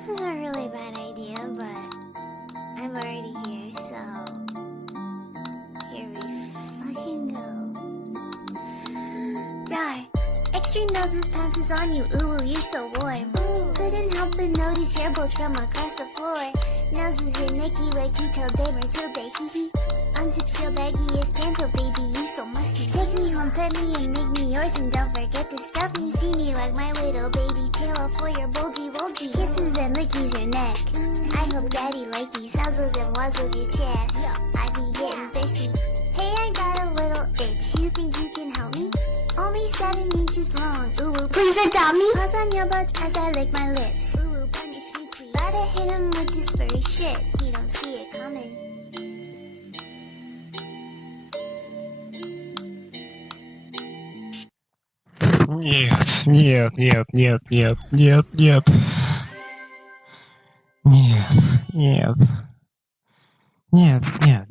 this is a really bad idea, but I'm already here, so here we fucking go. Rawr. Extreme noses pounces on you, ooh, you're so warm. Couldn't help but notice your bolts from across the floor. Noses your Nicky like you tell Damer till they hee hee. Unzips your baggiest pants, oh baby, you so musky. Take me home, pet me and make me yours, and don't forget to stuff me. See me like my little baby tail for your bulgy bulgy. Kisses and lickies your neck. I hope daddy likey sazzles and wazzles your chest. I be getting thirsty. Hey, I got a little itch. You think you can help me? Only 7 inches long. Ooh, please adopt me. Paws on your butt as I lick my lips. Ooh, punish me please. Gotta hit him with this furry shit. He don't see it coming. Нет, нет, нет, нет, нет, нет, нет. Нет, нет. Нет, нет, нет.